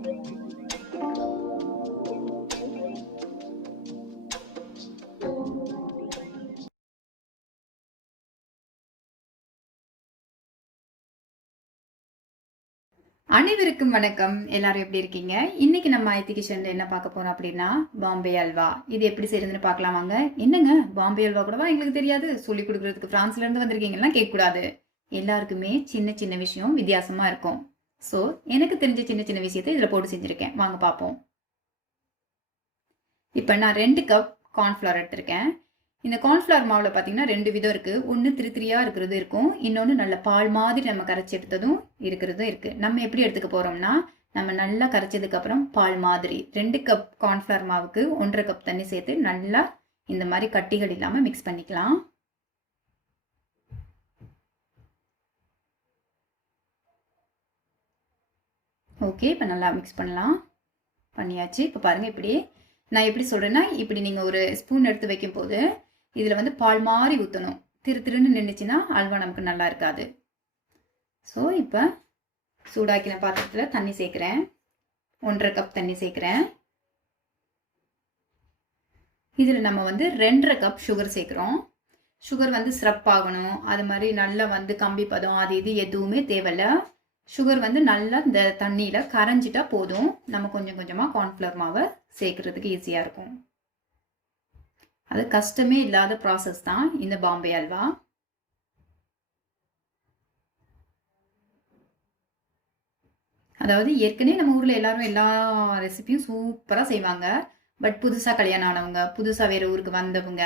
அனைவருக்கும் வணக்கம். எல்லாரும் எப்படி இருக்கீங்க? இன்னைக்கு நம்ம ஆயத்தி கிச்சன்ல என்ன பார்க்க போறோம் அப்படின்னா பாம்பே அல்வா. இது எப்படி செய்யறதுன்னு பார்க்கலாம் வாங்க. என்னங்க பாம்பே அல்வா கூடவா எங்களுக்கு தெரியாது? சொல்லி கொடுக்கறதுக்கு பிரான்ஸ்ல இருந்து வந்திருக்கீங்கன்னா கேட்க கூடாது. எல்லாருக்குமே சின்ன சின்ன விஷயம் வித்தியாசமா இருக்கும். ஸோ எனக்கு தெரிஞ்ச சின்ன சின்ன விஷயத்தை இதுல போட்டு செஞ்சிருக்கேன். வாங்க பார்ப்போம். இப்போ நான் 2 கப் கார்ன்ஃப்ளவர் எடுத்திருக்கேன். இந்த கார்ன்ஃப்ளவர் மாவில் பார்த்தீங்கன்னா 2 விதம் இருக்குது. ஒன்று திரித்திரியாக இருக்கிறது இருக்கும், இன்னொன்று நல்ல பால் மாதிரி நம்ம கரைச்சி எடுத்ததும் இருக்கிறதும் இருக்குது. நம்ம எப்படி எடுத்துக்க போகிறோம்னா, நம்ம நல்லா கரைச்சதுக்கப்புறம் பால் மாதிரி 2 கப் கார்ன்ஃப்ளவர் மாவுக்கு 1.5 கப் தண்ணி சேர்த்து நல்லா இந்த மாதிரி கட்டிகள் இல்லாமல் மிக்ஸ் பண்ணிக்கலாம். ஓகே, இப்போ நல்லா மிக்ஸ் பண்ணலாம். பண்ணியாச்சு. இப்போ பாருங்கள், இப்படி நான் எப்படி சொல்கிறேன்னா, இப்படி நீங்கள் ஒரு ஸ்பூன் எடுத்து வைக்கும் போது இதில் வந்து பால் மாதிரி ஊற்றணும். திருன்னு நின்றுச்சுன்னா அல்வா நமக்கு நல்லா இருக்காது. ஸோ இப்போ சூடாக்கின பாத்திரத்தில் தண்ணி சேர்க்குறேன். 1.5 கப் தண்ணி சேர்க்குறேன். இதில் நம்ம வந்து 2.5 கப் சுகர் சேர்க்குறோம். சுகர் வந்து சிரப் ஆகணும், அது மாதிரி நல்லா வந்து கம்பி பதம் அது இது எதுவுமே தேவையில்ல. சுகர் வந்து நல்லா இந்த தண்ணியில் கரைஞ்சிட்டா போதும். நம்ம கொஞ்சம் கொஞ்சமாக கார்ன்ஃப்ளவர் மாவை சேர்க்குறதுக்கு ஈஸியாக இருக்கும். அது கஷ்டமே இல்லாத ப்ராசஸ் தான் இந்த பாம்பே அல்வா. அதாவது ஏற்கனவே நம்ம ஊரில் எல்லாரும் எல்லா ரெசிபியும் சூப்பராக செய்வாங்க. பட் புதுசாக கல்யாணம் ஆனவங்க, புதுசாக வேறு ஊருக்கு வந்தவங்க,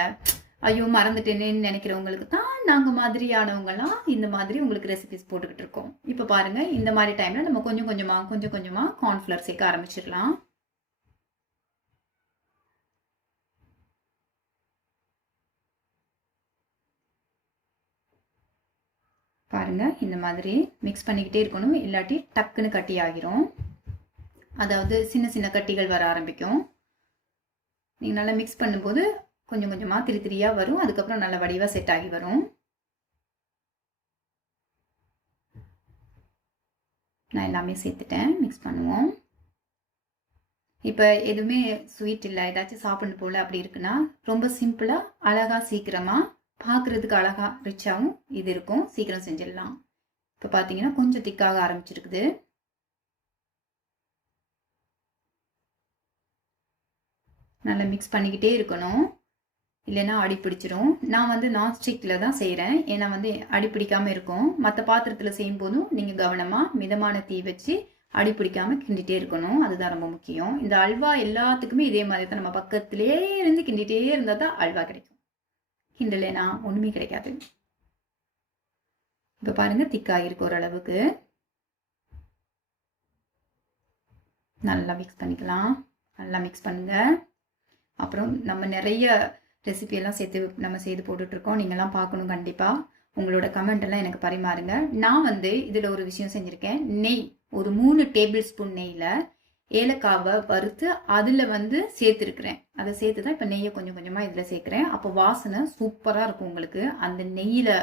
ஐயோ மறந்துட்டேனேன்னு நினைக்கிறவங்களுக்கு தான் நாங்கள் மாதிரியானவங்கலாம் இந்த மாதிரி உங்களுக்கு ரெசிபிஸ் போட்டுக்கிட்டு இருக்கோம். இப்போ பாருங்கள், இந்த மாதிரி டைமில் நம்ம கொஞ்சம் கொஞ்சமாக கார்ன்ஃப்ளவர் சேர்க்க ஆரம்பிச்சிடலாம். பாருங்க, இந்த மாதிரி மிக்ஸ் பண்ணிக்கிட்டே இருக்கணும், இல்லாட்டி டக்குன்னு கட்டி ஆகிரும். அதாவது சின்ன சின்ன கட்டிகள் வர ஆரம்பிக்கும். நீங்கள் நல்லா மிக்ஸ் பண்ணும்போது கொஞ்சம் கொஞ்சமாக திரியாக வரும். அதுக்கப்புறம் நல்ல வடிவாக செட் ஆகி வரும். நான் எல்லாமே சேர்த்துட்டேன். மிக்ஸ் பண்ணுவோம். இப்போ எதுவுமே ஸ்வீட் இல்லை, ஏதாச்சும் சாப்பிடணும் போல் அப்படி இருக்குன்னா ரொம்ப சிம்பிளாக அழகாக சீக்கிரமாக பார்க்குறதுக்கு அழகாக ரிச்சாகவும் இது இருக்கும். சீக்கிரம் செஞ்சிடலாம். இப்போ பார்த்தீங்கன்னா கொஞ்சம் திக்காக ஆரம்பிச்சிருக்குது. நல்லா மிக்ஸ் பண்ணிக்கிட்டே இருக்கணும், இல்லைன்னா அடி பிடிச்சிரும். நான் வந்து நான்ஸ்டிக்கில் தான் செய்கிறேன், ஏன்னா வந்து அடி பிடிக்காமல் இருக்கும். மற்ற பாத்திரத்தில் செய்யும் போதும் நீங்கள் கவனமாக மிதமான தீ வச்சு அடி பிடிக்காமல் கிண்டிகிட்டே இருக்கணும். அதுதான் ரொம்ப முக்கியம். இந்த அல்வா எல்லாத்துக்குமே இதே மாதிரி தான். நம்ம பக்கத்திலே இருந்து கிண்டிகிட்டே இருந்தால் தான் அல்வா கிடைக்கும். கிண்டலைனா ஒன்றுமே கிடைக்காது. இப்போ பாருங்கள், திக்காகிருக்கு ஓரளவுக்கு. நல்லா மிக்ஸ் பண்ணிக்கலாம். நல்லா மிக்ஸ் பண்ணுங்க. அப்புறம் நம்ம நிறைய ரெசிபியெல்லாம் சேர்த்து நம்ம செய்து போட்டுட்ருக்கோம். நீங்கள்லாம் பார்க்கணும் கண்டிப்பாக. உங்களோட கமெண்ட் எல்லாம் எனக்கு பரிமாறுங்க. நான் வந்து இதில் ஒரு விஷயம் செஞ்சுருக்கேன். நெய் ஒரு 3 டேபிள் ஸ்பூன் நெய்யில் ஏலக்காவை வறுத்து அதில் வந்து சேர்த்துருக்குறேன். அதை சேர்த்து தான் இப்போ நெய்யை கொஞ்சம் கொஞ்சமாக இதில் சேர்க்குறேன். அப்போ வாசனை சூப்பராக இருக்கும் உங்களுக்கு, அந்த நெய்யில்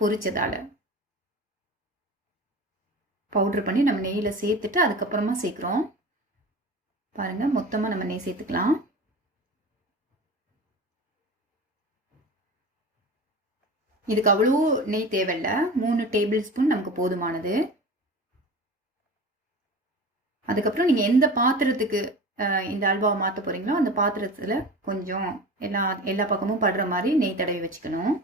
பொரிச்சதால். பவுட்ரு பண்ணி நம்ம நெய்யில் சேர்த்துட்டு அதுக்கப்புறமா சேர்க்குறோம். பாருங்கள், மொத்தமாக நம்ம நெய் சேர்த்துக்கலாம். இதுக்கு அவ்வளோ நெய் தேவையில்லை. 3 டேபிள் ஸ்பூன் நமக்கு போதுமானது. அதுக்கப்புறம் நீங்கள் எந்த பாத்திரத்துக்கு இந்த அல்வாவை மாற்ற போகிறீங்களோ அந்த பாத்திரத்தில் கொஞ்சம் எல்லா பக்கமும் படுற மாதிரி நெய் தடவி வச்சுக்கணும்.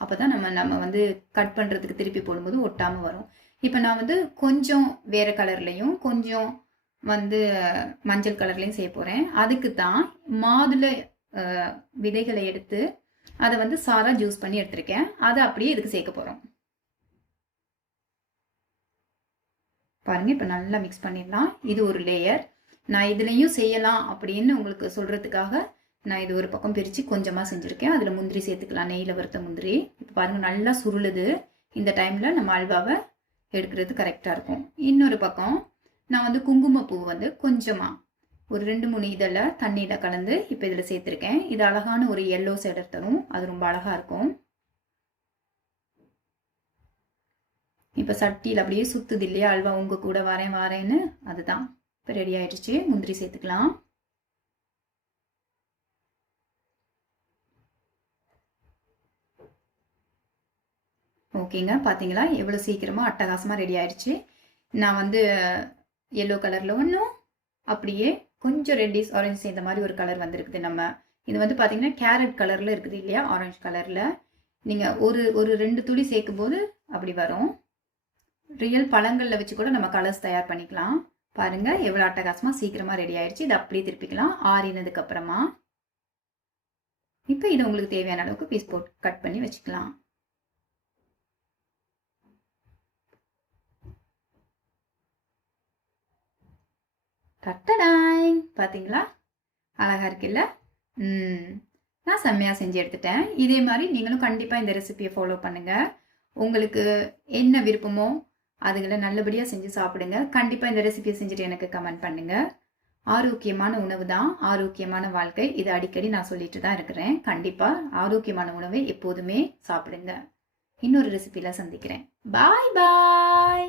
அப்போ தான் நம்ம வந்து கட் பண்ணுறதுக்கு திருப்பி போடும்போது ஒட்டாமல் வரும். இப்போ நான் வந்து கொஞ்சம் வேறு கலர்லேயும் கொஞ்சம் வந்து மஞ்சள் கலர்லேயும் செய்ய போகிறேன். அதுக்கு தான் மாதுளை விதைகளை எடுத்து அதை வந்து சாரா ஜூஸ் பண்ணி எடுத்திருக்கேன். அதை அப்படியே இதுக்கு சேர்க்க போகிறோம். பாருங்கள், இப்போ நல்லா மிக்ஸ் பண்ணிடலாம். இது ஒரு லேயர். நான் இதுலேயும் செய்யலாம் அப்படின்னு உங்களுக்கு சொல்கிறதுக்காக நான் இது ஒரு பக்கம் பிரித்து கொஞ்சமாக செஞ்சுருக்கேன். அதில் முந்திரி சேர்த்துக்கலாம், நெய்யில் வறுத்த முந்திரி. இப்போ பாருங்கள், நல்லா சுருளுது. இந்த டைமில் நம்ம அல்வாவை எடுக்கிறது கரெக்டாக இருக்கும். இன்னொரு பக்கம் நான் வந்து குங்குமப்பூ வந்து கொஞ்சமாக ஒரு 2-3 இதழில் தண்ணியில் கலந்து இப்போ இதில் சேர்த்துருக்கேன். இது அழகான ஒரு எல்லோ ஷேடர் தரும். அது ரொம்ப அழகாக இருக்கும். இப்போ சட்டியில் அப்படியே சுற்றுது இல்லையா அல்வா, உங்கள் கூட வரேன்னு. அதுதான் இப்போ ரெடி ஆயிடுச்சு. முந்திரி சேர்த்துக்கலாம். ஓகேங்க, பார்த்தீங்களா எவ்வளோ சீக்கிரமாக அட்டகாசமாக ரெடி ஆயிடுச்சு. நான் வந்து எல்லோ கலரில் ஒன்றும் அப்படியே கொஞ்சம் ரெட்டிஸ் ஆரஞ்சு சேர்ந்த மாதிரி ஒரு கலர் வந்திருக்குது. நம்ம இது வந்து பார்த்தீங்கன்னா கேரட் கலரில் இருக்குது இல்லையா, ஆரஞ்சு கலரில். நீங்கள் ஒரு 2 துளி சேர்க்கும் போது அப்படி வரும். ரியல் பழங்களில் வச்சு கூட நம்ம கலர்ஸ் தயார் பண்ணிக்கலாம். பாருங்கள் எவ்வளோ அட்டகாசமாக சீக்கிரமாக ரெடி ஆயிடுச்சு. இதை அப்படியே திருப்பிக்கலாம் ஆறினதுக்கு அப்புறமா. இப்போ இது உங்களுக்கு தேவையான அளவுக்கு பீஸ் போட்டு கட் பண்ணி வச்சுக்கலாம். டட்டடாய், பார்த்தீங்களா அழகா இருக்குல்ல? நான் செம்மையாக செஞ்சு எடுத்துட்டேன். இதே மாதிரி நீங்களும் கண்டிப்பாக இந்த ரெசிபியை ஃபாலோ பண்ணுங்கள். உங்களுக்கு என்ன விருப்பமோ அதுகளை நல்லபடியாக செஞ்சு சாப்பிடுங்க. கண்டிப்பாக இந்த ரெசிபியை செஞ்சுட்டு எனக்கு கமெண்ட் பண்ணுங்கள். ஆரோக்கியமான உணவு தான் ஆரோக்கியமான வாழ்க்கை. இது அடிக்கடி நான் சொல்லிட்டு தான் இருக்கிறேன். கண்டிப்பாக ஆரோக்கியமான உணவை எப்போதுமே சாப்பிடுங்க. இன்னொரு ரெசிபியில் சந்திக்கிறேன். பாய் பாய்.